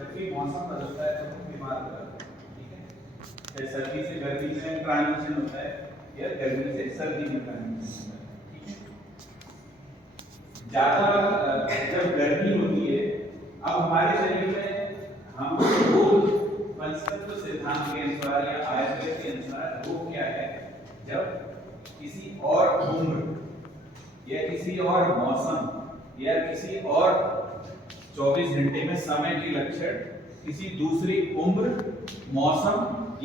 जब भी मौसम बदलता है तो हम बीमार हो जाते हैं, ठीक है। जैसे सर्दी से गर्मी में ट्रांजिशन होता है या गर्मी से सर्दी में ट्रांजिशन होता है, ठीक है। ज्यादा जब गर्मी होती है, अब हमारे शरीर में हम रोज पंचतत्व सिद्धांत के अनुसार या आयुर्वेद के अनुसार रोग क्या है, जब किसी और उम्र या किसी और मौसम या किसी और 24 घंटे में समय के लक्षण किसी दूसरी उम्र मौसम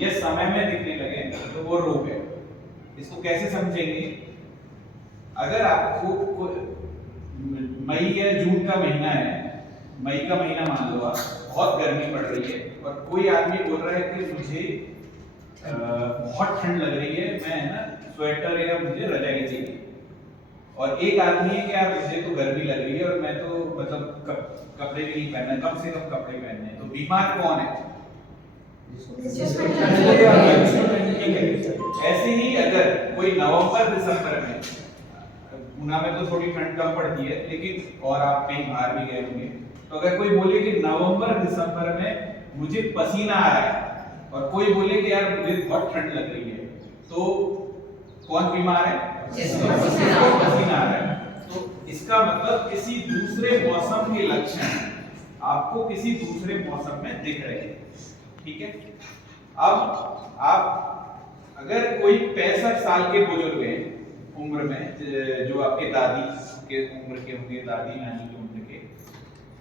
या समय में दिखने लगे तो वो रोग है। इसको कैसे समझेंगे? अगर आपको मई या जून का महीना है, मई का महीना मान लो आप, बहुत गर्मी पड़ रही है और कोई आदमी बोल रहा है कि मुझे बहुत ठंड लग रही है, मैं ना स्वेटर या मुझे रजाई चाहिए, और एक आदमी है कि यार मुझे तो गर्मी लग रही है और मैं तो मतलब कपड़े भी नहीं पहनना, कम से कम कपड़े पहनने हैं, तो बीमार कौन है? ठीक है। ऐसे ही अगर कोई नवंबर दिसंबर में, पूना में तो थोड़ी ठंड कम पड़ती है लेकिन, और आप कहीं बाहर भी गए होंगे, तो अगर कोई बोले कि नवंबर दिसंबर में मुझे पसीना आ रहा है और कोई बोले कि यार मुझे बहुत ठंड लग रही है, तो कौन बीमार है? पसीना आ रहा है। तो इसका मतलब किसी दूसरे मौसम के लक्षण आपको किसी दूसरे मौसम में दिख रहे हैं, ठीक है। अब आप अगर कोई 65 साल के बुजुर्ग हैं उम्र में, जो आपके दादी के उम्र के होंगे, दादी नानी की उम्र के,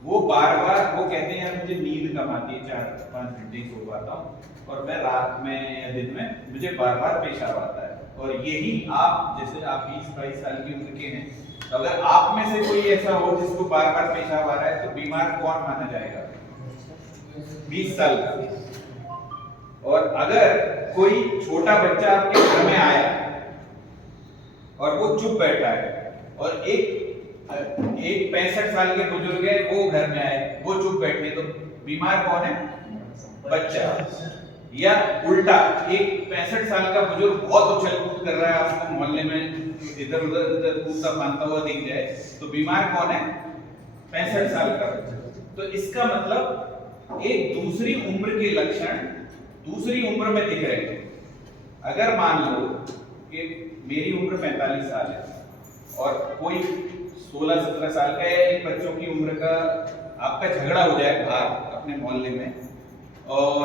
वो बार बार वो कहते हैं यार मुझे नींद कम आती है, 4-5 घंटे सो पाता हूँ और मैं रात में या दिन में मुझे बार बार पेशाब आता है, और यही आप, जैसे आप 20-22 साल की उम्र के हैं, अगर आप में से कोई ऐसा हो जिसको बार बार पेशाब आ रहा है, तो बीमार कौन माना जाएगा? 20 साल का। और अगर कोई छोटा बच्चा आपके घर में आया और वो चुप बैठा है, और एक 65 साल के बुजुर्ग है, वो घर में आए, वो चुप बैठे, तो बीमार कौन है? बच्चा। या उल्टा, एक 65 साल का बुजुर्ग बहुत उछल कूद कर रहा है, आपको मोहल्ले में इधर उधर कूदता फांदता हुआ दिख जाए, तो बीमार कौन है? 65 साल का बच्चा। तो इसका मतलब एक दूसरी उम्र के लक्षण दूसरी उम्र में दिख रहे हैं। अगर मान लो कि मेरी उम्र 45 साल है और कोई 16-17 साल का है, एक बच्चों की उम्र का आपका झगड़ा हो जाए बाहर अपने मोहल्ले में, और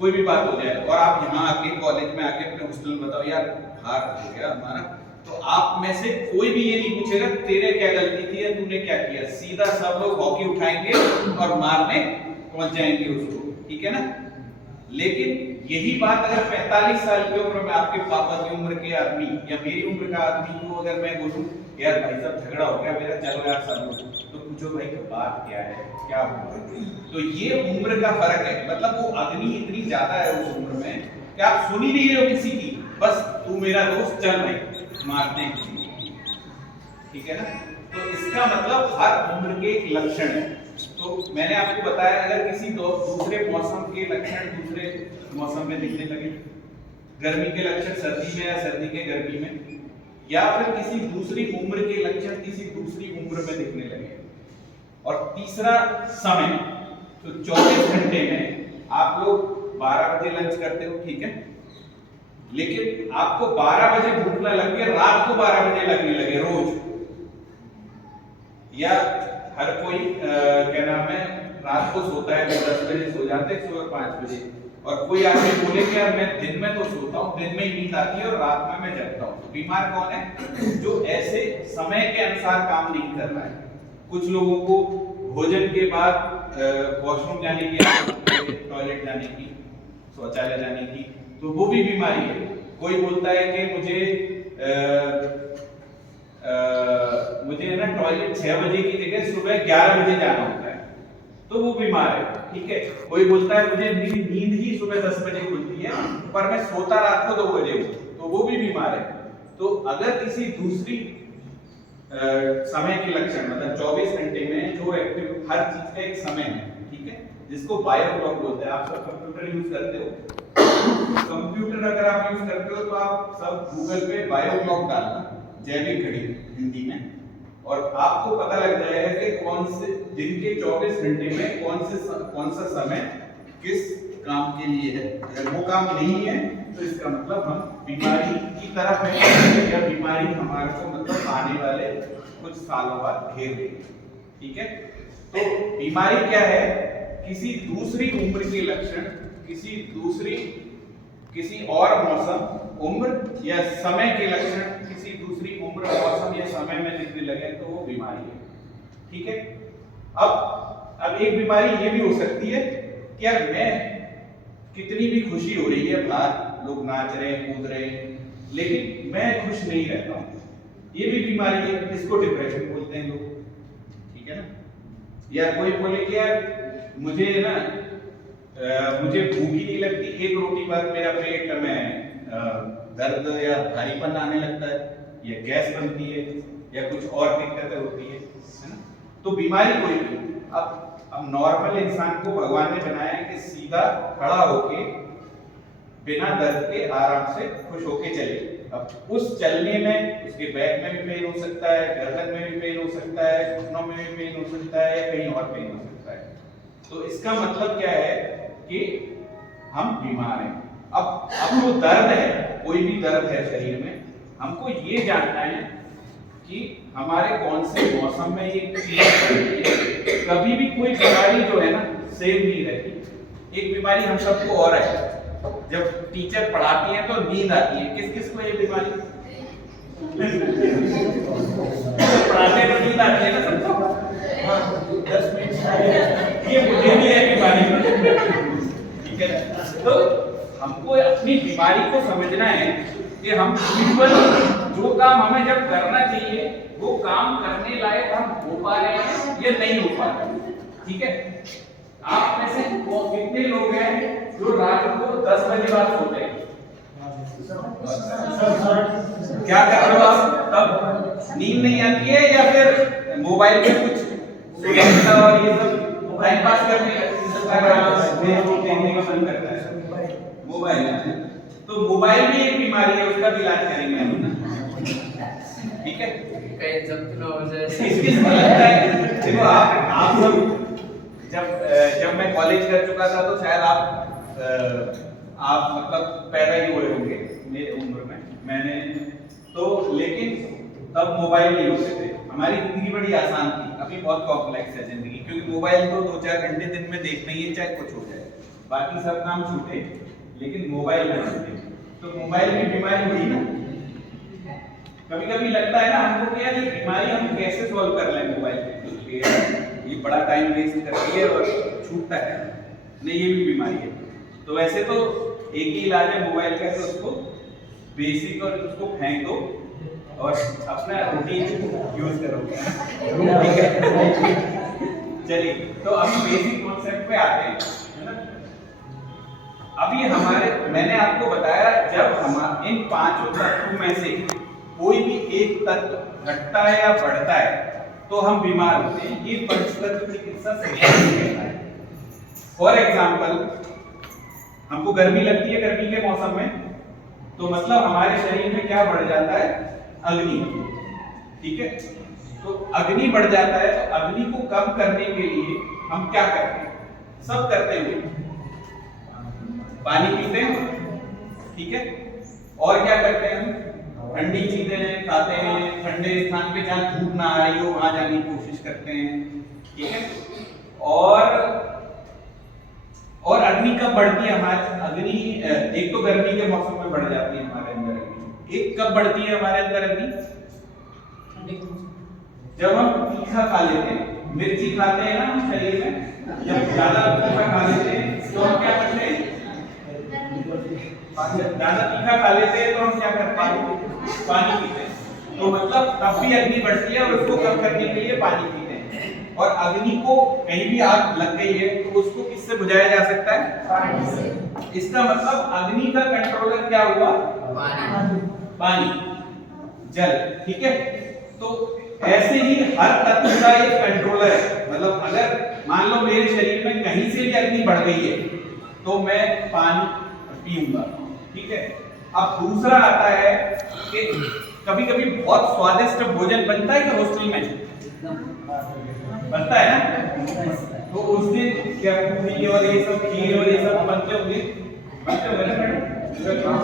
कोई भी बात हो जाए, और आप यहाँ आके कॉलेज में आके अपने हॉस्टल में बताओ यार हार हो गया हमारा, तो आप में से कोई भी ये नहीं पूछेगा तेरे क्या गलती थी या तूने क्या किया, सीधा सब लोग हॉकी उठाएंगे और मारने पहुंच जाएंगे उसको, ठीक है ना। लेकिन यही बात अगर 45 साल की उम्र में आपके पापा की उम्र के आदमी या मेरी उम्र का आदमी को अगर मैं बोलूं यार भाई साहब झगड़ा हो गया मेरा, चल रहा सब लोग, तो पूछो भाई कि बात क्या है, क्या हुआ? तो ये उम्र का फर्क है, मतलब वो अग्नि इतनी ज्यादा है उस उम्र में कि आप सुन ही नहीं रहे हो किसी की, बस तू मेरा दोस्त, चल भाई मारते हैं, ठीक है ना। तो इसका मतलब हर उम्र के एक लक्षण है। तो मैंने आपको बताया अगर किसी दूसरे मौसम के लक्षण दूसरे मौसम में दिखने लगे, गर्मी के लक्षण सर्दी में या सर्दी के गर्मी में, या फिर किसी दूसरी उम्र के लक्षण किसी दूसरी उम्र में दिखने लगे, और तीसरा समय, तो 24 घंटे में आप लोग 12 बजे लंच करते हो, ठीक है, लेकिन आपको 12 बजे भूख ना लग के रात को 12 बजे लगने लगे रोज, या हर कोई क्या नाम है रात को सोता है, 10 बजे सो जाते हैं, सुबह 5 बजे, और कोई आदमी बोले कि यार मैं दिन में तो सोता हूँ, दिन में ही नींद आती है और रात में मैं जगता हूँ, तो बीमार कौन है? जो ऐसे समय के अनुसार काम नहीं कर रहा है। कुछ लोगों को भोजन के बाद वॉशरूम जाने की, टॉयलेट जाने की, शौचालय जाने की, तो वो भी बीमारी है। कोई बोलता है कि मुझे ना टॉयलेट 6 बजे की जगह सुबह 11 बजे जाना होता है, तो वो बीमार है, ठीक है। कोई बोलता है मुझे नींद ही सुबह 10 बजे खुलती है पर मैं सोता रात को 2 बजे हूँ, तो वो भी बीमार है। तो अगर किसी दूसरी समय के लक्षण, मतलब 24 घंटे में जो एक्टिव, हर चीज का एक समय है, ठीक है, जिसको बायो क्लॉक बोलते हैं। आप सब कंप्यूटर यूज करते हो, कंप्यूटर अगर आप यूज करते हो तो आप सब गूगल पे बायो क्लॉक डालना, जैविक घड़ी हिंदी में, और आपको पता लग जाएगा कि कौन से दिन के 24 घंटे में कौन सा समय किस काम के लिए है। अगर वो काम नहीं है तो इसका मतलब हम बीमारी की तरफ है, या बीमारी हमारे को मतलब आने वाले कुछ सालों बाद घेर लेगी। ठीक है, तो बीमारी क्या है? किसी दूसरी उम्र के लक्षण, किसी और मौसम, उम्र या समय के लक्षण किसी दूसरी उम्र, मौसम या समय में दिखने लगे तो वो बीमारी है। ठीक है, अब एक बीमारी ये भी हो सकती है कि यार मैं कितनी भी खुशी हो रही है, बाहर लोग नाच रहे हैं, कूद रहे हैं, लेकिन मैं खुश नहीं रहता हूँ, ये भी बीमारी है, इसको डिप्रेशन बोलते हैं लोग। ठीक है ना, या कोई बोले कि यार मुझे ना मुझे भूख ही नहीं लगती, एक रोटी बाद मेरा पेट में दर्द या भारीपन आने लगता है, या गैस बनती है, या कुछ और दिक्कतें होती है ना। तो बीमारी कोई भी, अब नॉर्मल इंसान को भगवान ने बनाया है कि सीधा खड़ा होके बिना दर्द के आराम से खुश होके चले। अब उस चलने में उसके बैक में भी पेन हो सकता है, गर्दन में भी पेन हो सकता है, घुटनों में भी पेन हो सकता है, या कहीं और पेन हो सकता है। तो इसका मतलब क्या है कि हम बीमार हैं। अब वो दर्द है, कोई भी दर्द है शरीर में, हमको ये जानना है कि हमारे कौन से मौसम में ये चीज। कभी भी कोई बीमारी जो है ना सेम नहीं रहती। एक बीमारी हम सबको और है, जब टीचर पढ़ाती हैं तो नींद आती है। किस किस को ये बीमारी? पढ़ाते तो नींद आती है ना सबको। 10 मिनट ये मुझे भी है बीमारी। ठीक है, तो हमको अपनी बीमारी को समझना है कि हम केवल जो काम हमें जब करना चाहिए वो काम करने लायक हम हो पा रहे हैं या नहीं हो पा रहे हैं। ठीक है, आप में से कितने लोग हैं जो रात को 10 बजे बाद सोते हैं? क्या कर रहे हो आप तब? नींद नहीं आती है, या फिर मोबाइल पे कुछ और ये सब टाइम पास करने देखने का मन करता है? मोबाइल, तो मोबाइल भी एक बीमारी है, उसका भी इलाज करेंगे हम ना। ठीक है, कहीं जब्त ना हो जाए। इसको लगता है देखो आप सब जब मैं कॉलेज कर चुका था तो शायद आप मतलब पैदा ही हुए होंगे मेरी उम्र में, मैंने तो, लेकिन तब मोबाइल नहीं होते थे। हमारी जिंदगी बड़ी आसान थी, अभी बहुत कॉम्प्लेक्स है जिंदगी, क्योंकि मोबाइल तो 2-4 घंटे दिन में देखना ही है, चाहे कुछ हो जाए, बाकी सब काम छूटे, लेकिन मोबाइल ना छूटे। तो मोबाइल में बीमारी हुई ना। कभी कभी लगता है ना हमको कि यार ये बीमारी हम कैसे सॉल्व कर लें मोबाइल पे, ये बड़ा टाइम वेस्ट करती है और छूटता है। नहीं, ये भी बीमारी है। तो वैसे तो एक ही इलाज है मोबाइल का, तो उसको बेसिक और उसको फेंक दो और अपना रूटीन यूज करो। ठीक है, चलिए तो अब बेसिक कॉन्सेप्ट पे आते हैं, है ना। अभी मैंने आपको बताया जब हम इन 5 तत्वों में से कोई भी एक तत्व घटता है या बढ़ता है तो हम बीमार होते हैं। ये पंचतत्व चिकित्सा कहता है। फॉर एग्जाम्पल, हमको गर्मी लगती है गर्मी के मौसम में, तो मतलब हमारे शरीर में क्या बढ़ जाता है? अग्नि। ठीक है, तो अग्नि बढ़ जाता है, तो अग्नि को कम करने के लिए हम क्या करते हैं? सब करते हैं, पानी पीते हैं। ठीक है, और क्या करते हैं? हम ठंडी चीजें खाते हैं, ठंडे स्थान पे जहाँ धूप ना आ रही हो वहां जाने की कोशिश करते हैं। ठीक है, और अग्नि कब बढ़ती है हमारे? अग्नि एक तो गर्मी के मौसम में बढ़ जाती है हमारे अंदर अग्नि। एक कब बढ़ती है हमारे अंदर अग्नि? जब हम तीखा खा लेते हैं, मिर्ची खाते हैं ना हम शरीर में, जब ज्यादा तीखा खा लेते हैं तो हम क्या करते हैं? ज्यादा तीखा खा लेते हैं तो हम क्या करते हैं? पानी पीते हैं। तो मतलब तब भी अग्नि बढ़ती है और उसको कम करने के लिए पानी पीते हैं। और अग्नि को कहीं भी आग लग गई है तो उसको किससे बुझाया जा सकता है? पानी से। इसका मतलब अग्नि का कंट्रोलर क्या हुआ? पानी, जल। ठीक है, तो ऐसे ही हर तत्व का एक कंट्रोलर है। मतलब अगर मान लो मेरे शरीर में कहीं से भी अग्नि बढ़ गई है तो मैं पानी पीऊंगा। ठीक है, अब दूसरा आता है कि कभी कभी बहुत स्वादिष्ट भोजन बनता है क्या हॉस्टल में? बनता है ना? तो उस दिन क्या पूरी और ये सब खीर और ये सब बनते होंगे ना मैडम?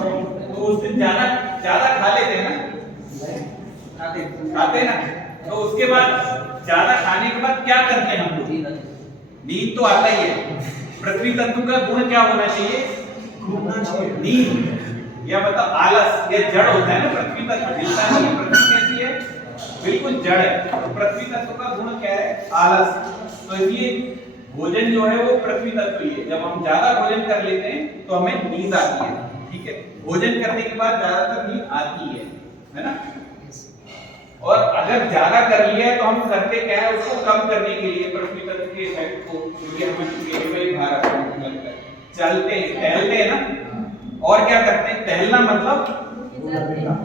तो उस दिन ज्यादा ज्यादा खा लेते हैं ना? खाते हैं ना? तो उसके बाद ज्यादा खाने के बाद क्या करते हैं हम लोग? नींद तो आता ही है। पृथ्वी तत्व का गुण क्या होना चाहिए? नींद या मतलब आलस या जड़ होता है ना पृथ्वी तत्व, हिलता नहीं है। पृथ्वी कैसी है? बिल्कुल जड़ है। तो पृथ्वी तत्व का गुण क्या है? आलस। तो इसलिए भोजन जो है वो पृथ्वी तत्व ही है। जब हम ज्यादा भोजन कर लेते हैं तो हमें नींद आती है, ठीक है? भोजन करने के बाद ज्यादातर नींद आती है ना? और अगर ज्यादा कर लिया है तो हम करते क्या है, उसको कम करने के लिए पृथ्वी तत्व के इफेक्ट को, क्योंकि हमें भार लगता है, चलते टहलते हैं ना। और क्या करते हैं? टहलना मतलब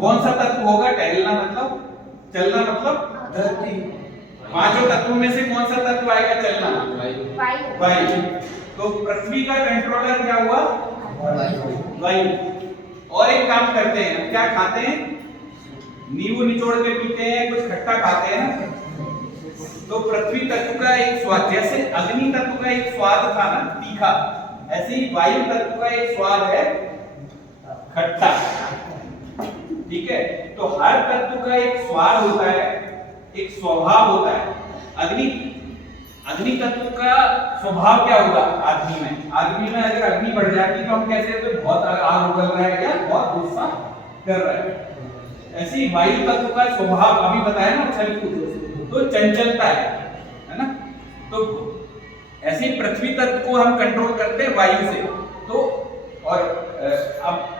कौन सा तत्व होगा? टहलना मतलब चलना मतलब धरती। पांचों तत्वों में से कौन सा तत्व आएगा चलना? वायु। तो पृथ्वी का कंट्रोलर क्या हुआ? वायु। और एक काम करते हैं, क्या खाते हैं? नींबू निचोड़ के पीते हैं, कुछ खट्टा खाते हैं ना। तो पृथ्वी तत्व का एक स्वाद, जैसे अग्नि तत्व का एक स्वाद था ना तीखा, ऐसे ही वायु तत्व का एक स्वाद है खट्टा, ठीक है? तो हर तत्व का एक स्वाद होता है, एक स्वभाव होता है। अग्नि तत्व का स्वभाव क्या होगा? आदमी में अगर अग्नि बढ़ जाती तो हम कैसे होते? बहुत आग उगल रहा है या बहुत गुस्सा कर रहा है। ऐसे ही वायु तत्व का स्वभाव अभी बताया ना, छल कूद, तो चंचलता है ना? तो ऐसे ही पृथ्वी तत्व को हम कंट्रोल करते हैं वायु से। तो और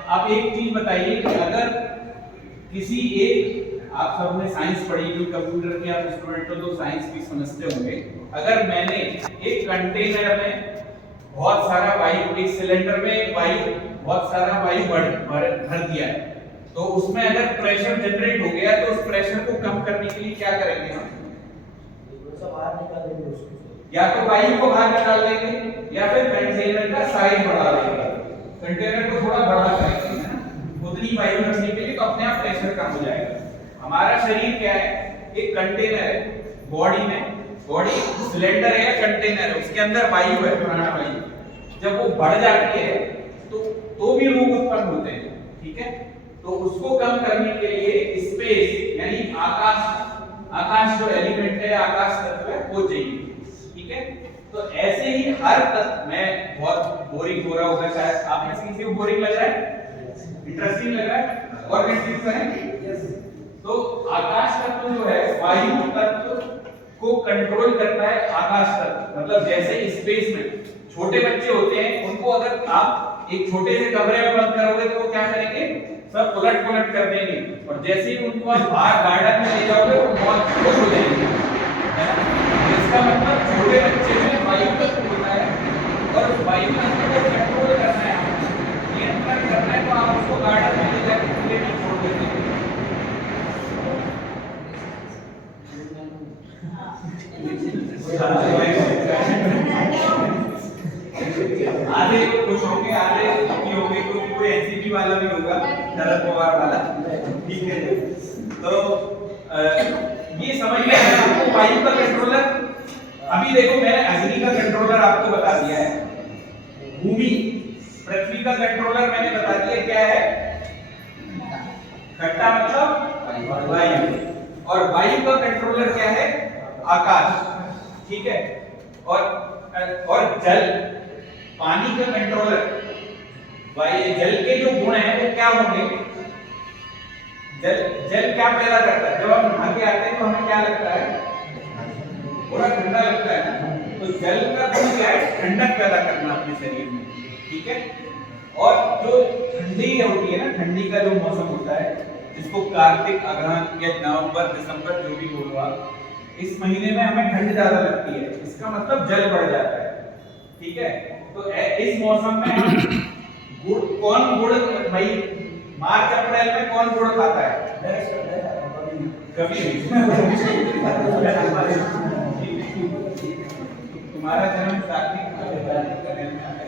अब एक चीज बताइए कि अगर किसी एक, आप सबने साइंस पढ़ी, जो कंप्यूटर के आप स्टूडेंट हो तो साइंस भी समझते होंगे। अगर मैंने एक कंटेनर में बहुत सारा वायु, एक सिलेंडर में वायु, बहुत सारा वायु भर दिया है, तो उसमें अगर प्रेशर जनरेट हो गया तो उस प्रेशर को कम करने के लिए क्या करेंगे हम? या तो वायु को बाहर निकाल देंगे या फिर कंटेनर का साइज बढ़ा देंगे, कंटेनर को थोड़ा बड़ा करेंगे ना, उतनी वायु रखने के लिए, तो अपने आप प्रेशर कम हो जाएगा। हमारा शरीर क्या है? एक कंटेनर है। बॉडी सिलेंडर है या कंटेनर है, उसके अंदर वायु है, प्राणवायु। जब वो बढ़ जाती है तो भी रोग उत्पन्न होते हैं, ठीक है? तो उसको कम करने के लिए स्पेस यानी आकाश जो एलिमेंट है, आकाश तत्व है, वो चाहिए, ठीक है? तो ऐसे ही हर तत्व में, बहुत बोरिंग हो रहा होगा शायद आप में से किसी को बोरिंग लग रहा है, इंटरेस्टिंग लग रहा है, और कंटिन्यू करें। तो आकाश तत्व जो है, वायु तत्व को कंट्रोल करता है आकाश तत्व। मतलब जैसे स्पेस में छोटे बच्चे होते हैं, उनको अगर आप एक छोटे से कमरे में बंद करोगे तो वो क्या करेंगे? सब उलट पुलट कर देंगे। और जैसे ही उनको आप बाहर गार्डन में ले जाओगे वो बहुत खुश हो जाएंगे। इसका मतलब छोटे बच्चे में वायु तत्व होता है, और उस वायु तत्व को कंट्रोल करना है, नियंत्रण करना है, तो आप उसको गार्डन में ले जाकर खुले में छोड़ देते हैं। आधे खुश होंगे, आधे दुखी होंगे, क्योंकि कोई एनसीपी वाला भी होगा, शरद पवार वाला, ठीक है? तो ये समझ में आया आपको वायु का कंट्रोलर। अभी देखो, मैंने अग्नि का कंट्रोलर आपको बता दिया है, भूमि पृथ्वी का कंट्रोलर मैंने बता दिया क्या है? खट्टा मतलब वायु, और वायु का कंट्रोलर क्या है? आकाश, ठीक है? और जल, पानी का कंट्रोलर, जल के जो गुण हैं वो क्या होंगे? जल क्या पैदा करता है? जब हम नहा के आते हैं तो हमें क्या लगता है? थोड़ा ठंडा लगता है ना। तो जल का गुण क्या है? ठंडक पैदा करना अपने शरीर में, ठीक है? और जो ठंडी होती है ना, ठंडी का जो मौसम होता है, जिसको कार्तिक, अगहन या नवंबर, दिसंबर जो भी बोलो आप, इस महीने में हमें ठंड ज्यादा लगती है, इसका मतलब जल बढ़ जाता है, ठीक है? तो इस मौसम में गुड़ भाई, मार्च अप्रैल में कौन गुड़ खाता है? कभी नहीं। तुम्हारा जन्म कार्तिक अप्रैल में आता है।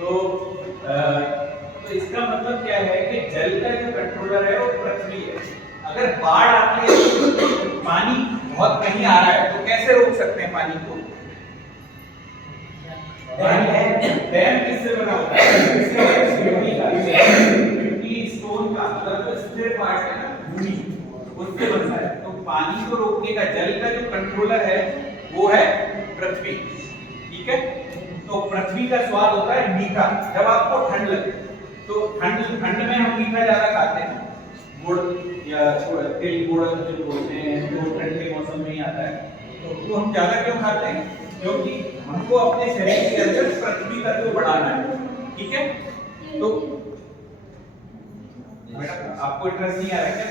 तो इसका मतलब क्या है कि जल का जो कंट्रोलर है वो पृथ्वी है। अगर बाढ़ आती है तो पानी बहुत कहीं आ रहा है तो कैसे रोक सकते हैं पानी को? डैम किससे बना होता है? मिट्टी स्टोन का, मतलब जो स्थिर पार्ट है ना भूमि, उससे बनता है। तो पानी को रोकने का जल का जो कंट्रोलर है वो है पृथ्वी। ठीक है, तो पृथ्वी का स्वाद होता है मीठा। जब आपको ठंड लगे तो ठंड में हम मीठा ज्यादा खाते हैं, गुड़ या तिल गुड़ जो बोलते हैं, जो ठंड के मौसम में ही आता है। तो वो हम ज्यादा क्यों खाते हैं? क्योंकि हमको अपने शरीर के अंदर पृथ्वी तत्व बढ़ाना है। ठीक है, तो आपको इंटरेस्ट नहीं आ रहा क्या?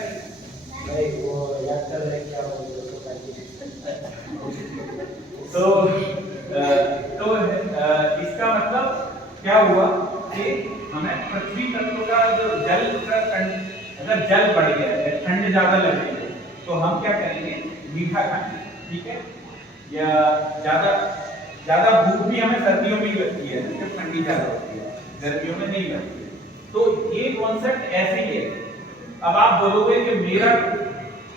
नहीं, वो याद कर रहे क्या बोल तो इसका मतलब क्या हुआ कि हमें पृथ्वी तत्व का जो जल का अगर जल बढ़ गया है, ठंड ज्यादा लग रही है, तो हम क्या करेंगे? मीठा खाएंगे। ठीक है, या ज्यादा भूख भी हमें सर्दियों में ही लगती है, जब ठंडी ज्यादा होती है, गर्मियों में नहीं लगती है। तो ये कॉन्सेप्ट ऐसे ही है। अब आप बोलोगे कि मेरा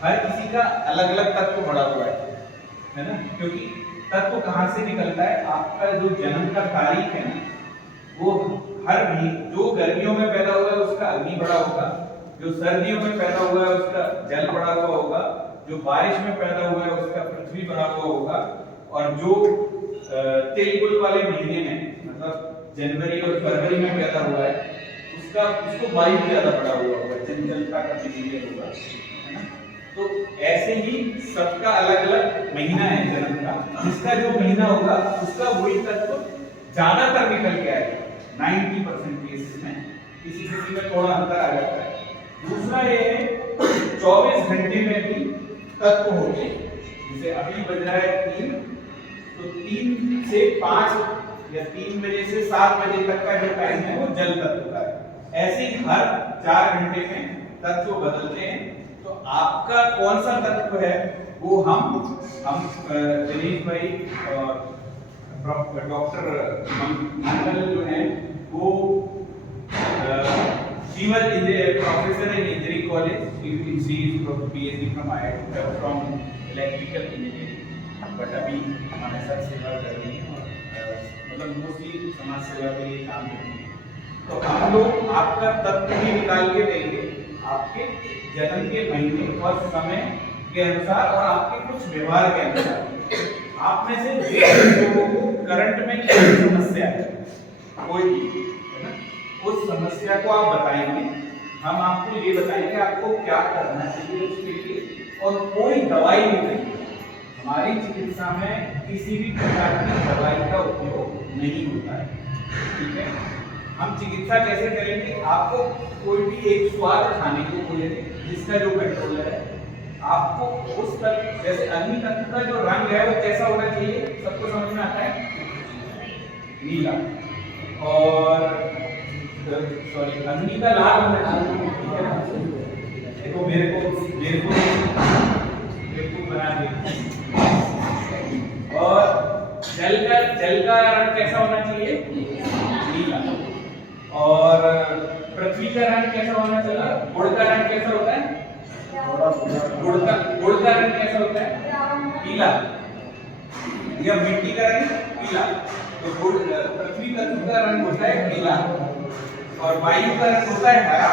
हर किसी का अलग अलग तत्व बढ़ा हुआ है ना? क्योंकि तत्व कहाँ से निकलता है? आपका जो जन्म का तारीख है ना, वो हर भी जो गर्मियों में पैदा हुआ है उसका अग्नि बढ़ा होगा, जो सर्दियों में पैदा हुआ है उसका जल बढ़ा हुआ होगा, जो बारिश में पैदा हुआ है उसका पृथ्वी बढ़ा हुआ होगा, और जो तिल वाले महीने में मतलब जनवरी और फरवरी में पैदा हुआ है उसको वायु ज्यादा बढ़ा हुआ होगा, जलता का पीरियड होगा, है ना? तो ऐसे ही सबका अलग अलग महीना है जन्म का, जिसका जो महीना होगा उसका वही तत्व ज्यादातर निकल के आएगा 90% केसेस में, किसी किसी में थोड़ा अंतर आ जाता है। दूसरा ये है 24 घंटे में भी तत्व होते हैं। जैसे अभी बज रहा है 3, तो 3 से 5 या 3 बजे से 7 बजे तक का जो टाइम है वो जल तत्व का है। ऐसे ही हर 4 घंटे में तत्व बदलते हैं। तो आपका कौन सा तत्व है वो हम दिनेश भाई और डॉक्टर मंगल जो है वो she was a professor in engineering college. She is from PhD from IIT from electrical engineering. But अभी हमारे साथ सेवा कर रही है और मतलब मोस्टली समाज सेवा के लिए काम कर रही है। तो हम लोग आपका तत्व भी निकाल के देंगे आपके जन्म के महीने और समय के अनुसार और आपके कुछ व्यवहार के अनुसार। आप में से लोगों को करंट में क्या समस्या है, कोई है ना, उस समस्या को आप बताएंगे, हम आपको ये बताएंगे आपको क्या करना चाहिए उसके लिए, और कोई दवाई नहीं देंगे। हमारी चिकित्सा में किसी भी प्रकार की दवाई का उपयोग नहीं होता है। ठीक है, हम चिकित्सा कैसे करेंगे? आपको कोई भी एक स्वाद खाने को बोलेंगे जिसका जो कंट्रोलर है, आपको उस तत्व, जैसे अग्नि तत्व का जो रंग है वो कैसा होना चाहिए, सबको समझ में आता है? नीला। और सॉरी, अग्नि का लाल होना चाहिए। देखो मेरे को बना दे। और जल का रंग कैसा होना चाहिए? नीला। और पृथ्वी का रंग कैसा होना चाहिए? गुड़ का रंग कैसा होता है? गुड़ का रंग कैसा होता है? पीला। या मिट्टी का रंग पीला। तो गुड़ पृथ्वी का रंग होता है पीला, और वायु का रंग होता है हरा,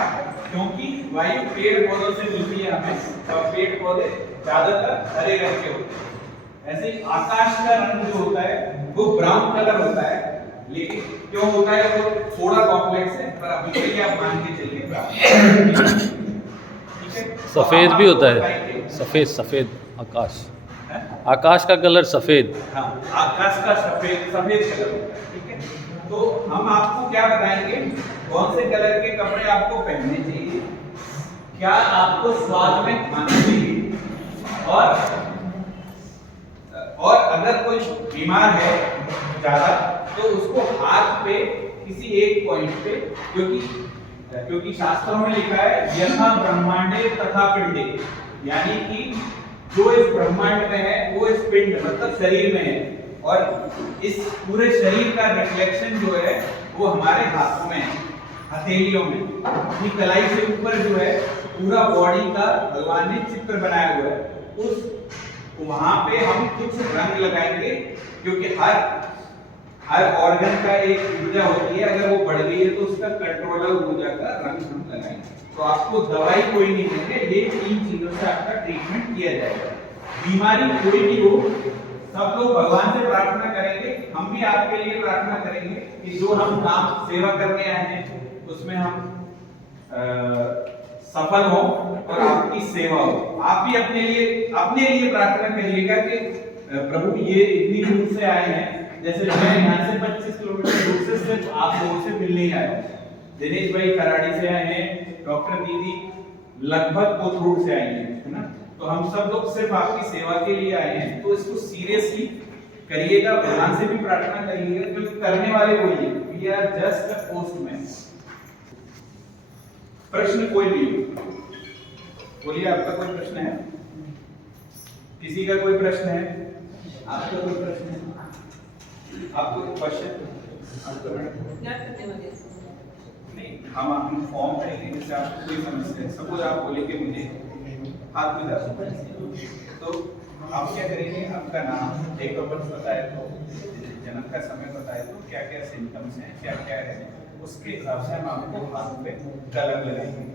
क्योंकि वायु पेड़ पौधों से मिलती है हमें, और पेड़ पौधे ज्यादातर हरे रंग के होते हैं। ऐसे ही आकाश का रंग जो होता है वो ब्राउन कलर होता है, लेकिन क्यों होता है वो थोड़ा कॉम्प्लेक्स है, पर अभी के लिए आप मान के चलिए ब्राउन। ठीक है, सफेद भी होता है, सफेद आकाश का कलर सफेद। हाँ, आकाश का सफेद कलर होता है। ठीक है, तो हम आपको क्या बताएंगे, कौन से कलर के कपड़े आपको पहनने चाहिए, क्या आपको स्वाद में खाना चाहिए, और अगर कोई बीमार है ज्यादा तो उसको हाथ पे किसी एक पॉइंट पे, क्योंकि शास्त्रों में लिखा है यथा ब्रह्मांडे तथा पिंडे, यानी कि जो इस ब्रह्मांड में है वो इस पिंड मतलब शरीर में है, और इस पूरे शरीर का रिफ्लेक्शन जो है वो हमारे हाथों में है, हथेलियों में। ये कलाई से ऊपर जो है पूरा बॉडी का भगवान ने चित्र बनाया हुआ है, उस वहां पे हम कुछ रंग लगाएंगे, क्योंकि हर ऑर्गन का एक ऊर्जा होती है, अगर वो बढ़ गई है तो उसका कंट्रोलर ऊर्जा का रंग हम लगाएंगे। तो आपको दवाई कोई नहीं देंगे, ये 3 चीजों से आपका ट्रीटमेंट किया जाएगा। बीमारी कोई भी हो, सब लोग भगवान से प्रार्थना करेंगे, हम भी आपके लिए प्रार्थना करेंगे कि जो हम काम सेवा करने आए हैं उसमें हम सफल हो और आपकी सेवा हो। आप भी अपने लिए प्रार्थना करिएगा कि प्रभु ये इतनी दूर से आए हैं, जैसे मैं यहाँ से 25 किलोमीटर दूर से सिर्फ आप लोगों से मिलने ही आया हूँ। दिनेश भाई खराड़ी से आए हैं, डॉक्टर दीदी लगभग कोथरूड से आई है ना। तो हम सब लोग सिर्फ आपकी सेवा के लिए आए हैं, तो इसको सीरियसली करिएगा, भगवान से भी प्रार्थना करिएगा, क्योंकि करने वाले वही है। We are just a postman. प्रश्न कोई भी बोलिए, आपका कोई प्रश्न है? किसी का कोई प्रश्न है? आपका कोई प्रश्न है? आपको क्वेश्चन? नहीं, हम फॉर्म करेंगे, जैसे आपको कोई समस्या है, सपोज आप बोले कि मुझे हाथ में दर्द है, तो आप क्या करेंगे? आपका नाम, डेट ऑफ बर्थ बताए तो, जन्म का समय बताए तो, क्या क्या सिम्टम्स हैं, क्या क्या है, उसके हिसाब से हम आपको हाथ पे कलर लगाएंगे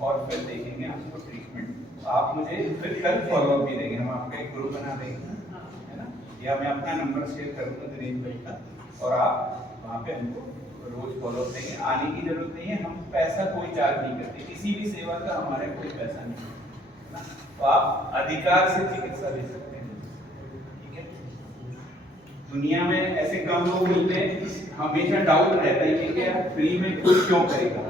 और फिर देखेंगे आपको ट्रीटमेंट। तो आप मुझे फिर कल फॉलोअप भी देंगे, हम आपका एक ग्रुप बना देंगे, है ना, या मैं अपना नंबर शेयर करूँगा दिनेश भाई का, और आप वहाँ पे हमको रोज फॉलोअप देंगे। आने की जरूरत नहीं है, हम पैसा कोई चार्ज नहीं करते, किसी भी सेवा का हमारे कोई पैसा नहीं है ना। तो आप अधिकार से चिकित्सा ले सकते हैं, ठीक है। दुनिया में ऐसे कम लोग मिलते हैं, हमेशा डाउट रहता है कि क्या फ्री में कुछ क्यों करेगा,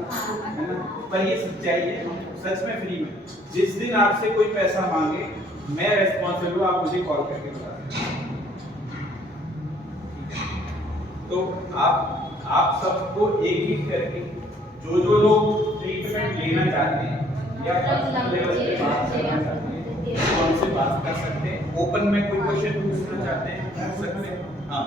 है ना, पर ये सच्चाई है, सच में फ्री में। जिस दिन आपसे कोई पैसा मांगे, मैं रेस्पॉन्सिबल हूँ, आप मुझे कॉल करके बता दें। तो आप सबको एक एक करके जो लोग ट्रीटमेंट लेना चाहते हैं या पर्सनल लेवल पे बात करना चाहते हैं, तो हमसे बात कर सकते हैं। ओपन में कोई क्वेश्चन पूछना चाहते हैं, पूछ सकते हैं। हाँ,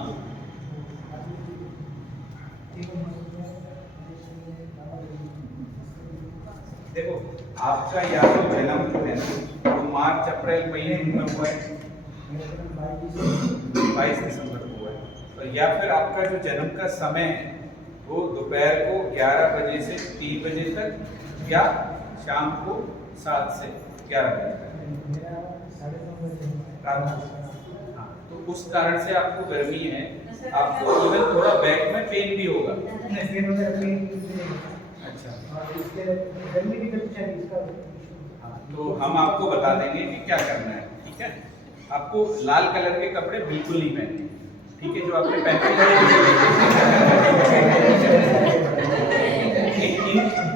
देखो आपका या तो जन्म जो है ना, वो मार्च अप्रैल महीने में हुआ है, 22 दिसंबर को हुआ है, तो या फिर आपका जो जन्म का समय है वो दोपहर को 11 बजे से 3 बजे तक या शाम को 7 से 11 बजे तक। हाँ, तो उस कारण से आपको गर्मी है, आपको इवन थोड़ा बैक में पेन भी होगा। अच्छा, हाँ, तो हम आपको बता देंगे कि क्या करना है, ठीक है। आपको लाल कलर के कपड़े बिल्कुल नहीं पहनने, ठीक है, जो आपने पहने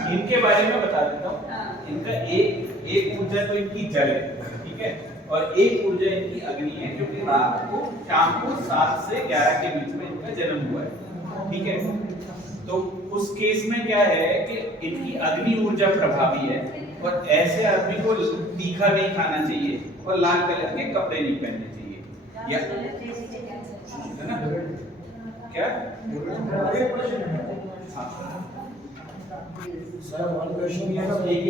इनके बारे में बता देता हूँ। इनका एक ऊर्जा तो इनकी जल है, ठीक है, और एक ऊर्जा इनकी अग्नि है, क्योंकि रात को शाम को 7 से 11 के बीच में इनका जन्म हुआ है, ठीक है। तो उस केस में क्या है कि इनकी अग्नि ऊर्जा प्रभावी है, और ऐसे आदमी को तीखा नहीं खाना चाहिए और लाल कलर के कपड़े नहीं पहनने चाहिए, या है ना, क्या? सर वन क्वेश्चन ये सब एक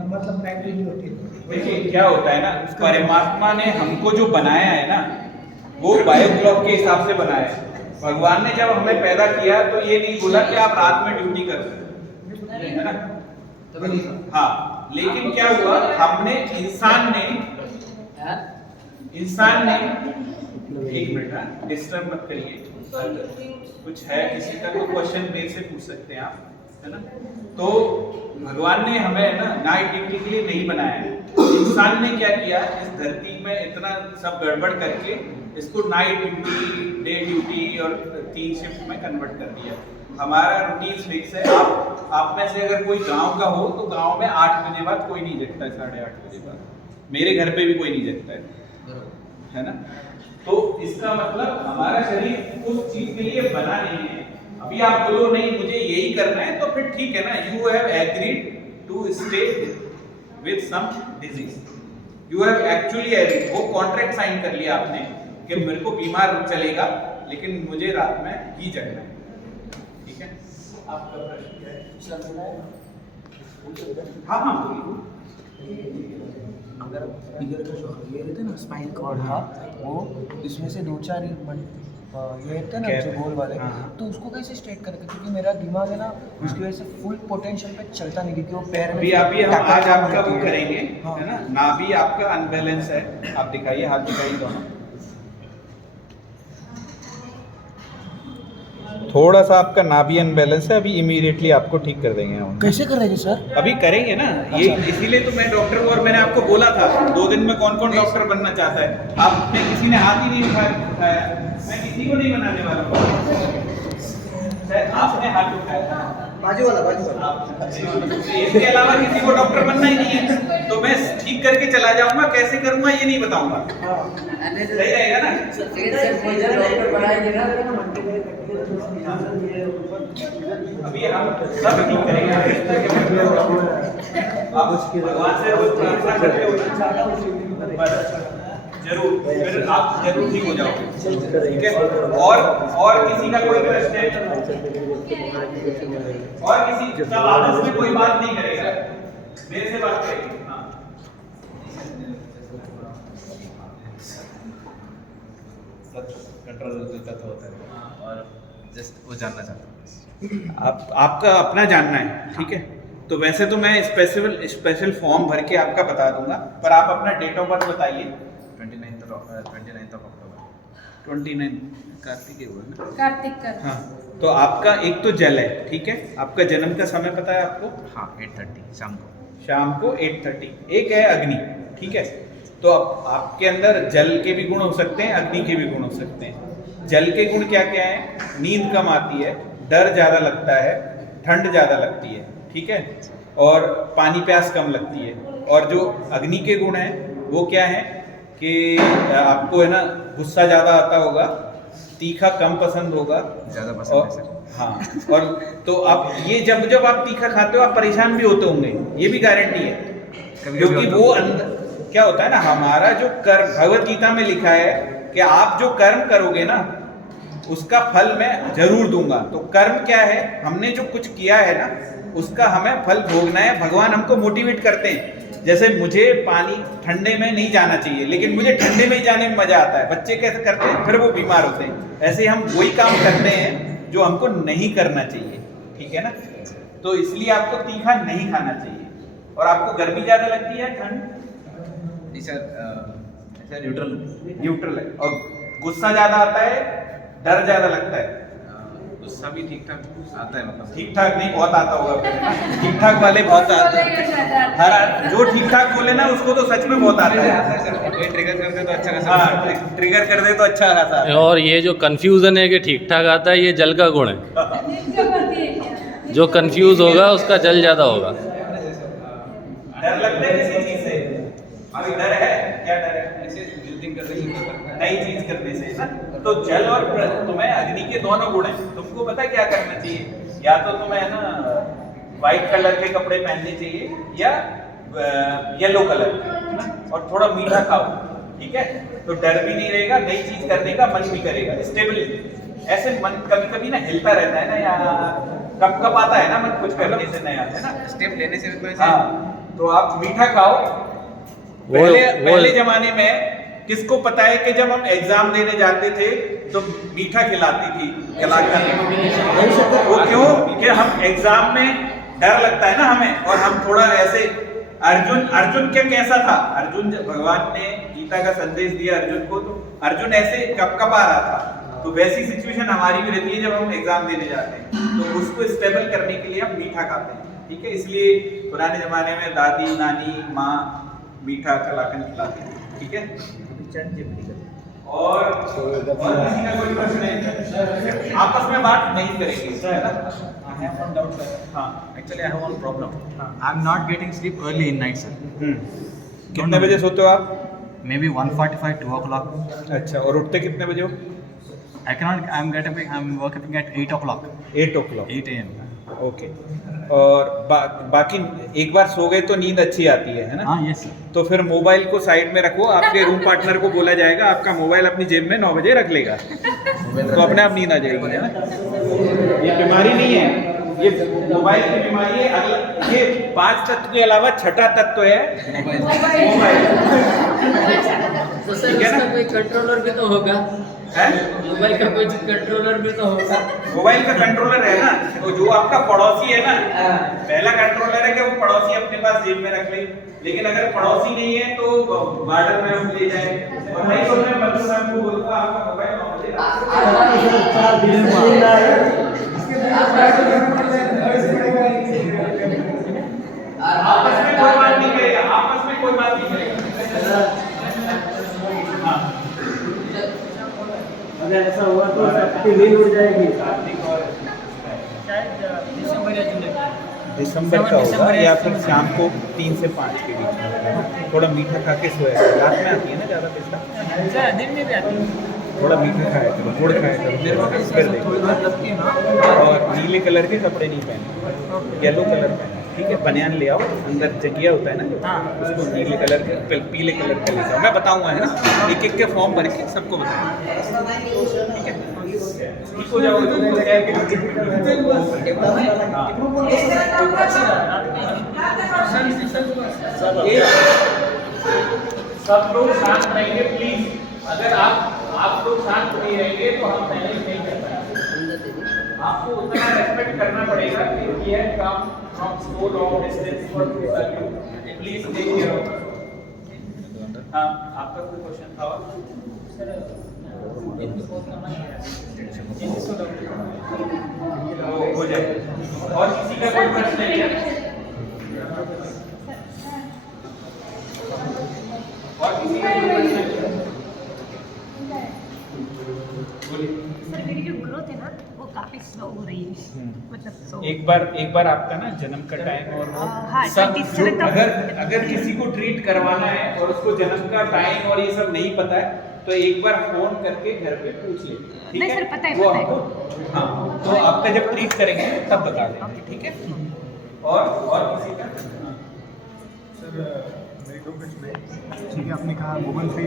मतलब प्रैक्टिस नहीं होती। देखिए क्या होता है ना, परमात्मा ने हमको जो बनाया है ना, वो बायो क्लॉक के हिसाब से बनाया है। भगवान ने जब हमें पैदा किया तो ये नहीं बोला कि आप रात में ड्यूटी कर, है ना। हाँ, लेकिन क्या हुआ, हमने इंसान ने एक मिनट डिस्टर्ब मत करिए, कुछ है किसी का तो क्वेश्चन देर से पूछ सकते हैं आप, है ना। तो भगवान ने हमें ना नाइट ड्यूटी के लिए नहीं बनाया है। इंसान ने क्या किया, इस धरती में इतना सब गड़बड़ करके इसको नाइट ड्यूटी, डे ड्यूटी और 3 शिफ्ट में कन्वर्ट कर दिया। हमारा रूटीन फिक्स है। आप में से अगर कोई गांव का हो तो गांव में 8 बजे बाद कोई नहीं जगता है, 8:30 बजे बाद। मेरे घर पे भी कोई नहीं जगता है ना। तो इसका मतलब हमारा शरीर उस चीज के लिए बना नहीं है। अभी आप बोलो नहीं मुझे यही करना है, तो फिर ठीक है ना, you have agreed to stay with some disease. You have actually वो कॉन्ट्रैक्ट साइन कर लिया आपने कि मेरे को बीमार चलेगा लेकिन मुझे रात में ही जगना है, ठीक है? आपका प्रश्न क्या है? हाँ हाँ बोलिए। अगर फिगर का जो ये रहते ना स्पाइन कॉर्ड था वो इसमें से 2-4 ये रहते ना जो गोल वाले, तो उसको कैसे स्ट्रेट करेंगे? क्योंकि मेरा दिमाग है ना उसकी वजह से फुल पोटेंशियल पे चलता नहीं, क्योंकि वो पैर में अभी हम आज आपका वो करेंगे, हाँ। है ना? नाभि आपका अनबैलेंस है, आप दिखाइए, हाथ दिखाइए दोनों। थोड़ा सा आपका नाभि अनबैलेंस है, अभी इमीडिएटली आपको ठीक कर देंगे हम। कैसे करेंगे सर? अभी करेंगे ना ये, इसीलिए तो मैं डॉक्टर को, और मैंने आपको बोला था 2 दिन में कौन कौन डॉक्टर बनना चाहता है। आपने किसी ने हाथ ही नहीं उठाया, मैं किसी को नहीं बनाने वाला हूँ। सर आपने हाथ उठाया, बाजू वाला इसके अलावा किसी को डॉक्टर बनना ही नहीं है, तो मैं ठीक करके चला जाऊंगा, कैसे करूंगा ये नहीं बताऊंगा। सही रहेगा ना? अभी हम सब ठीक करेंगे। आप भगवान से रोज प्रार्थना करते हो जरूर, फिर आप जरूर ठीक हो जाओगे, ठीक है? और किसी का कोई प्रश्न है? और किसी सब आपस में कोई बात नहीं करेगा, मेरे से बात करेंगे। हाँ कंट्रोल होता है और जस्ट वो जानना चाहता हूँ। आपका अपना जानना है, ठीक है? तो वैसे तो मैं स्पेशल फॉर्म भर के आपका बता दूंगा, पर आप अपना डेट ऑफ बर्थ बताइए। 29th of October। 29 कार्तिक हुआ ना? कार्तिक का। हाँ, तो आपका एक तो जल है, ठीक है? आपका जन्म का समय पता है आपको? हाँ 8:30 शाम को 8:30। एक है अग्नि, ठीक है? तो अब आपके अंदर जल के भी गुण हो सकते हैं, अग्नि के भी गुण हो सकते हैं। जल के गुण क्या क्या हैं? नींद कम आती है, डर ज़्यादा लगता है, ठंड ज़्यादा लगती है, ठीक है? और पानी प्यास कम लगती है। और जो अग्नि के गुण हैं वो क्या है कि आपको है ना गुस्सा ज़्यादा आता होगा, तीखा कम पसंद होगा, ज़्यादा पसंद है सर। हाँ, और तो आप ये जब आप तीखा खाते हो आप परेशान भी होते होंगे, ये भी गारंटी है, क्योंकि वो अंदर क्या होता है ना, हमारा जो कर्म भगवत गीता में लिखा है कि आप जो कर्म करोगे ना उसका फल मैं जरूर दूंगा। तो कर्म क्या है? हमने जो कुछ किया है ना उसका हमें फल भोगना है। भगवान हमको मोटिवेट करते हैं, जैसे मुझे पानी ठंडे में नहीं जाना चाहिए लेकिन मुझे ठंडे में ही जाने में मजा आता है। बच्चे कैसे करते हैं, फिर वो बीमार होते हैं। ऐसे हम वही काम करते हैं जो हमको नहीं करना चाहिए, ठीक है ना? तो इसलिए आपको तीखा नहीं खाना चाहिए। और आपको गर्मी ज्यादा लगती है, ठंड? जी सर न्यूट्रल है। और गुस्सा ज्यादा आता है, डर ज्यादा लगता है? गुस्सा भी ठीक ठाक आता है, मतलब ठीक ठाक नहीं, बहुत आता होगा। ठीक ठाक वाले बहुत आते हैं, हर जो ठीक ठाक बोले ना उसको तो सच में बहुत आता है। कोई ट्रिगर कर दे तो अच्छा खासा। हाँ, ट्रिगर कर दे तो अच्छा खासा। और ये जो कंफ्यूजन है कि ठीक ठाक आता है, ये जल का गुण है। जो कंफ्यूज होगा उसका जल ज़्यादा होगा। डर लगता है किसी चीज से? अभी डर है, क्या डर है? ऐसे ब्रीथिंग करने से डर लगता है। नई चीज करने से ना। तो जल और तुम्हें अग्नि के दोनों गुण हैं। तुमको पता है क्या करना चाहिए? या तो तुम्हें ना व्हाइट कलर के कपड़े पहनने चाहिए या येलो कलर के, और थोड़ा मीठा खाओ, ठीक है? तो डर भी नहीं रहेगा, नई चीज करने का मन भी करेगा, स्टेबिलिटी। ऐसे मन कभी कभी ना हिलता रहता है ना, या कब आता है ना मन कुछ करने से नया, है ना? स्टेप लेने से भी हाँ, तो आप मीठा खाओ। पहले जमाने में किसको पता है कि जब हम एग्जाम देने जाते थे तो मीठा खिलाती थी वो क्यों? कि हम एग्जाम में डर लगता है ना हमें, और हम थोड़ा ऐसे अर्जुन क्या कैसा था? अर्जुन भगवान ने गीता का संदेश दिया अर्जुन को, तो अर्जुन ऐसे कपकपा रहा था। तो वैसी सिचुएशन हमारी भी रहती है जब हम एग्जाम देने जाते हैं, तो उसको स्टेबल करने के लिए हम मीठा खाते हैं, ठीक है? इसलिए पुराने जमाने में दादी नानी माँ मीठा कलाकंद खिलाती थी, ठीक है? और किसी का कोई प्रश्न है? आपस में बात नहीं करेंगे, है ना? हाँ, Actually, I have one problem. I'm not getting sleep early in night, sir. कितने बजे सोते हो आप? Maybe 1:45, 2 o'clock. अच्छा, और उठते कितने बजे हो? I'm waking at 8 o'clock. 8 o'clock. 8 a.m. Okay. और बाकी एक बार सो गए तो नींद अच्छी आती है ना? हाँ यस सर। तो फिर मोबाइल को साइड में रखो, आपके रूम पार्टनर को बोला जाएगा आपका मोबाइल अपनी जेब में 9 बजे रख लेगा, तो अपने आप नींद आ जाएगी, है ना? ये बीमारी नहीं है, ये मोबाइल की बीमारी है। अगला ये 5 तत्व के अलावा छठा तत्व है मोबाइल। तो सर उसका कोई कंट्रोलर भी तो होगा, मोबाइल का कोई कंट्रोलर भी तो होगा। मोबाइल का कंट्रोलर है ना, तो जो आपका पड़ोसी है ना, पहला कंट्रोलर है कि वो पड़ोसी अपने पास जेब में रख ले, लेकिन अगर पड़ोसी नहीं है तो बार्डर में हम ले जाए। और नहीं तो मैं बच्चों साहब को बोलूंगा आपका मोबाइल आपस में कोई बात नहीं करेगा, आपस में कोई बात नहीं करेगा। हाँ, अगर ऐसा हुआ तो सबकी नींद उड़ जाएगी। दिसंबर का होगा या फिर शाम को 3 से 5 के बीच में थोड़ा मीठा खा के सोया करो। रात में आती है ना ज़्यादा पेशाब, दिन में भी आती है। थोड़ा मीठा खाया करो, गुड़ खाया करो, फिर देखो। और नीले कलर के कपड़े नहीं पहने, येलो कलर पहने, ठीक है? बनियान ले आओ, अंदर जगिया होता है ना, उसको नीले कलर के पीले कलर का ले जाओ। मैं बताऊंगा, है ना, एक एक के फॉर्म भर के सबको बताऊंगा, ठीक है? ठीक हो जाओगे सब लोग शांत रहेंगे प्लीज। अगर आप लोग शांत नहीं रहेंगे तो हम मैनेज नहीं कर पाएंगे। आपको उतना रेस्पेक्ट करना पड़ेगा कि ये काम from so long distance for you, please take care of. हाँ, आपका कोई क्वेश्चन था? हो जाए। और किसी का कोई प्रश्न है क्या? और किसी का कोई प्रश्न है? बोलिए। सर मेरी जो ग्रोथ है ना वो काफी स्लो हो रही है, मतलब so, एक बार आपका ना जन्म का टाइम और वो हाँ, सब 27 तक। अगर किसी को ट्रीट करवाना है और उसको जन्म का टाइम और ये सब नहीं पता है तो एक बार फोन करके घर पे पूछ ले, ठीक नहीं है? सर, पता है, वो पता है। आपको, हाँ, तो आपका जब ट्रीट करेंगे तब बता देंगे, ठीक है? और किसी का? सर मेरे दो प्रश्न है। ठीक है, आपने कहा गूगल पे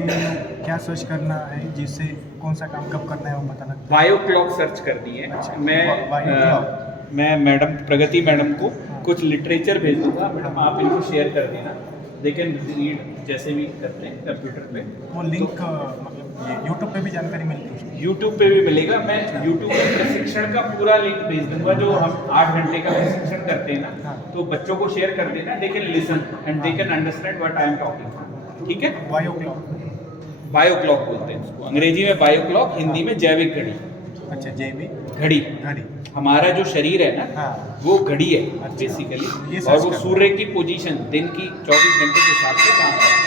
क्या सर्च करना है जिससे कौन सा काम कब करना है वो पता लगता है। बायो क्लॉक सर्च करनी है। अच्छा, मैं clock। मैं मैडम प्रगति मैडम को कुछ लिटरेचर भेज दूंगा, मैडम आप इनको शेयर कर देना, दे कैन रीड जैसे भी करते हैं कंप्यूटर पे। वो लिंक मतलब ये यूट्यूब पे भी जानकारी मिलती है उसकी? यूट्यूब पे भी मिलेगा। मैं यूट्यूब पे प्रशिक्षण का पूरा लिंक भेज दूंगा, जो हम 8 घंटे का प्रशिक्षण करते हैं ना, हाँ। तो बच्चों को शेयर कर देना, they can listen and they can understand what I am talking, ठीक है? Bio clock. बायो क्लॉक बोलते हैं उसको, अंग्रेजी में बायो क्लॉक, हिंदी में जैविक घड़ी। अच्छा, जैविक घड़ी, घड़ी। हमारा जो शरीर है ना, हाँ। वो घड़ी है अच्छा। बेसिकली, ये और सर्च वो करना। सूर्य की पोजीशन दिन की 24 घंटे के हिसाब से काम करता है।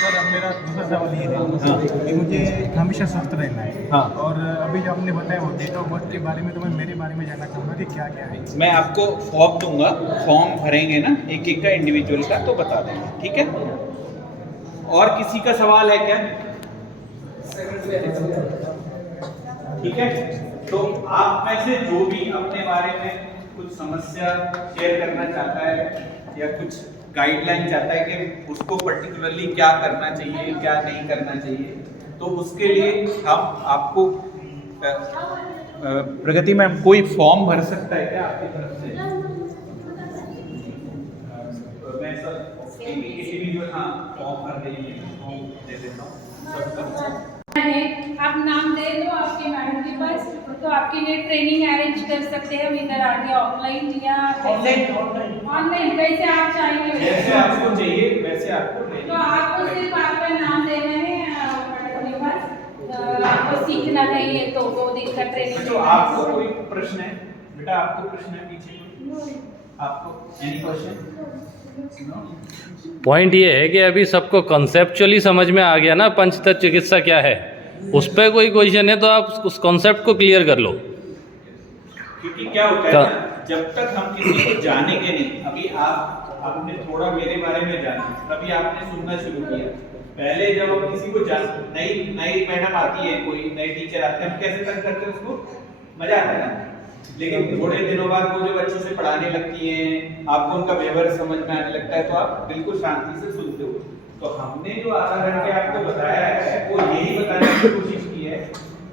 सर अब मेरा दूसरा सवाल ये हाँ। है कि मुझे हमेशा स्वस्थ रहना है। हाँ। और अभी जो आपने बताया वो डेट ऑफ बर्थ के बारे में, तो मैं मेरे बारे में जानना चाहूँगा कि क्या क्या है। मैं आपको फॉर्म दूंगा, फॉर्म भरेंगे ना एक एक का इंडिविजुअल का, तो बता देंगे, ठीक है? और किसी का सवाल है क्या? ठीक है, तो आप में से जो भी अपने बारे में कुछ समस्या शेयर करना चाहता है या कुछ गाइडलाइन चाहता है कि उसको पर्टिकुलरली क्या करना चाहिए, क्या नहीं करना चाहिए, तो उसके लिए हम आपको प्रगति मैम कोई फॉर्म भर सकता है क्या आपकी तरफ से? मैं सर इंडिविजुअल हाँ फॉर्म भर दे देता हूँ। आप नाम दे दो आपके मैडम के पास, तो आपके लिए ट्रेनिंग अरेंज कर सकते हैं हम इधर आके, ऑफलाइन या ऑनलाइन वैसे आप चाहेंगे जैसे आपको चाहिए वैसे आपको तो आपको सिर्फ आपका नाम देना है मैडम के पास, आपको सीखना है ये तो 2 दिन का ट्रेनिंग। तो आपको कोई प्रश्न है बेटा? आपको प्रश्न है पीछे? आपको एनी क्वेश्चन? पॉइंट ये है कि अभी सबको कॉन्सेप्चुअली समझ में आ गया ना पंचतत्व चिकित्सा क्या है, उस पर कोई क्वेश्चन है तो आप उस कॉन्सेप्ट को क्लियर कर लो। क्योंकि क्या होता है ना, जब तक हम किसी को जानेंगे नहीं, अभी आपने थोड़ा मेरे बारे में जाना, तभी आपने सुनना शुरू किया। पहले जब हम किसी को नई मैडम आती है, कोई नए टीचर आते हैं, हम कैसे तंग करते हैं उसको? मजा आता है ना, लेकिन थोड़े दिनों बाद वो जब अच्छे से पढ़ाने लगती हैं, आपको उनका व्यवहार समझ में आने लगता है, तो आप बिल्कुल शांति से सुनते हो। तो हमने जो आधा घंटे आपको बताया है वो यही बताने की कोशिश की है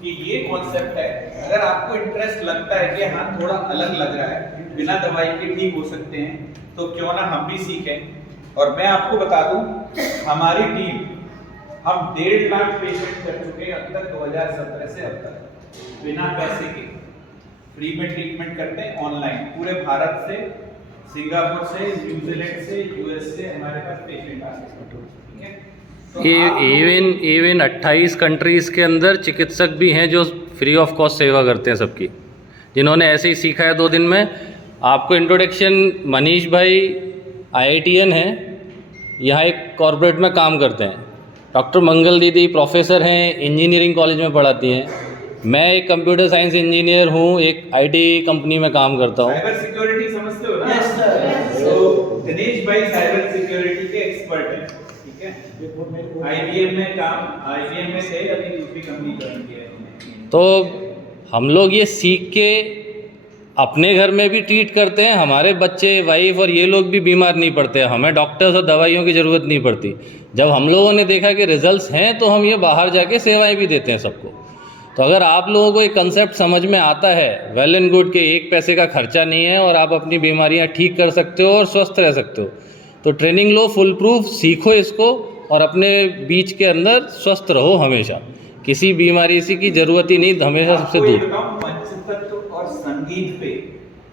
कि ये कॉन्सेप्ट है, अगर आपको इंटरेस्ट लगता है कि हाँ थोड़ा अलग लग रहा है, बिना दवाई के ठीक हो सकते हैं, तो क्यों ना हम भी सीखें। और मैं आपको बता दूं, हमारी टीम, हम 1.5 लाख पेशेंट कर चुके हैं अब तक, 2017 से अब तक, बिना पैसे के फ्री में ट्रीटमेंट करते हैं ऑनलाइन, पूरे भारत से, सिंगापुर से, न्यूजीलैंड से, यूएस से हमारे पास पेशेंट आते हैं, ठीक है। तो इवन 28 कंट्रीज के अंदर चिकित्सक भी हैं जो फ्री ऑफ कॉस्ट सेवा करते हैं सबकी, जिन्होंने ऐसे ही सीखा है 2 दिन में। आपको इंट्रोडक्शन, मनीष भाई IITN हैं, यहाँ एक कॉर्पोरेट में काम करते हैं। डॉक्टर मंगल दीदी प्रोफेसर हैं, इंजीनियरिंग कॉलेज में पढ़ाती हैं। मैं एक कंप्यूटर साइंस इंजीनियर हूँ, एक IT कंपनी में काम करता हूँ। साइबर सिक्योरिटी समझते हो ना? Yes sir. तो दिनेश भाई साइबर सिक्योरिटी के एक्सपर्ट हैं, ठीक है। IBM में से अभी दूसरी कंपनी ज्वाइन किया है। तो हम लोग ये सीख के अपने घर में भी ट्रीट करते हैं, हमारे बच्चे, वाइफ और ये लोग भी बीमार नहीं पड़ते, हमें डॉक्टर्स और दवाइयों की ज़रूरत नहीं पड़ती। जब हम लोगों ने देखा कि रिजल्ट्स हैं तो हम ये बाहर जाके सेवाएं भी देते हैं सबको। तो अगर आप लोगों को ये कंसेप्ट समझ में आता है, वेल एंड गुड, के 1 पैसे का खर्चा नहीं है और आप अपनी बीमारियां ठीक कर सकते हो और स्वस्थ रह सकते हो, तो ट्रेनिंग लो, फुल प्रूफ सीखो इसको और अपने बीच के अंदर स्वस्थ रहो हमेशा। किसी बीमारी से की जरूरत ही नहीं, हमेशा सबसे दूर। पंचतत्व और संगीत पे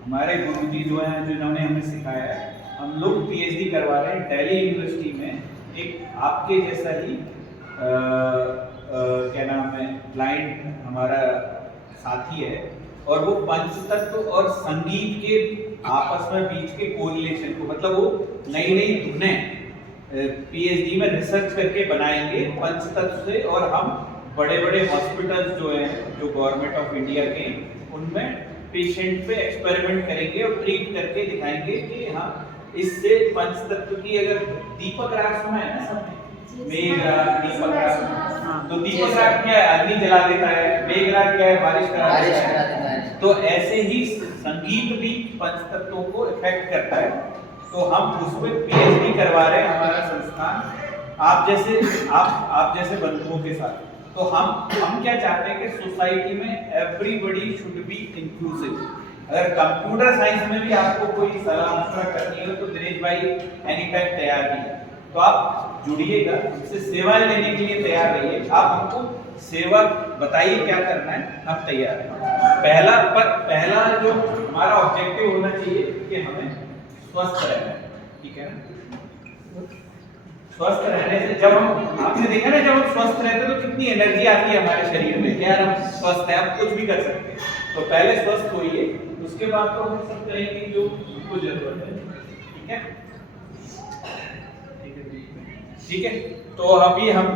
हमारे गुरुजी जो हैं, जिन्होंने हमें सिखाया है, हम लोग PhD करवा रहे हैं दिल्ली यूनिवर्सिटी में। एक आपके जैसा ही क्या नाम है, ब्लाइंड हमारा साथी है, और वो पंचतत्व और संगीत के आपस में बीच के कोरिलेशन को, मतलब वो नई नई धुनें PhD में रिसर्च करके बनाएंगे पंचतत्व से, और हम बड़े बड़े हॉस्पिटल्स जो हैं, जो गवर्नमेंट ऑफ इंडिया के, उनमें पेशेंट पे एक्सपेरिमेंट करेंगे और ट्रीट करके दिखाएंगे कि हाँ इससे पंचतत्व की, अगर दीपक राग सुना है ना सबने, मेघ राग, दीपक राग, तो दीपक राग क्या है, अग्नि जला देता है, मेघ राग क्या है, बारिश करा देता है। तो ऐसे ही संगीत भी पंचतत्वों को इफेक्ट करता है। तो हम उसमें PhD करवा रहे हैं, हमारा संस्थान, आप जैसे बंधुओं के साथ। तो हम क्या चाहते हैं कि सोसाइटी में एवरीबॉडी शुड बी इंक्लूसिव। अगर कंप्यूटर साइंस में भी आपको कोई सलाह मशवरा करनी हो तो दिनेश भाई एनी टाइम तैयार हैं। तो आप जुड़िएगा, उससे सेवाएं लेने के लिए तैयार रहिए। आप हमको सेवा बताइए क्या करना है, हम तैयार हैं। पहला जो हमारा ऑब्जेक्टिव होना चाहिए कि हमें स्वस्थ रहना है, ठीक है ना। स्वस्थ रहने से, जब हम, आपने देखा ना, जब हम स्वस्थ रहते हैं तो कितनी एनर्जी आती है हमारे शरीर में, क्या हम स्वस्थ हैं, आप कुछ भी कर सकते हैं। तो पहले स्वस्थ होइए, उसके बाद तो हम सब करेंगे जो हमको जरूरत है, ठीक है। ठीक है, तो अभी हम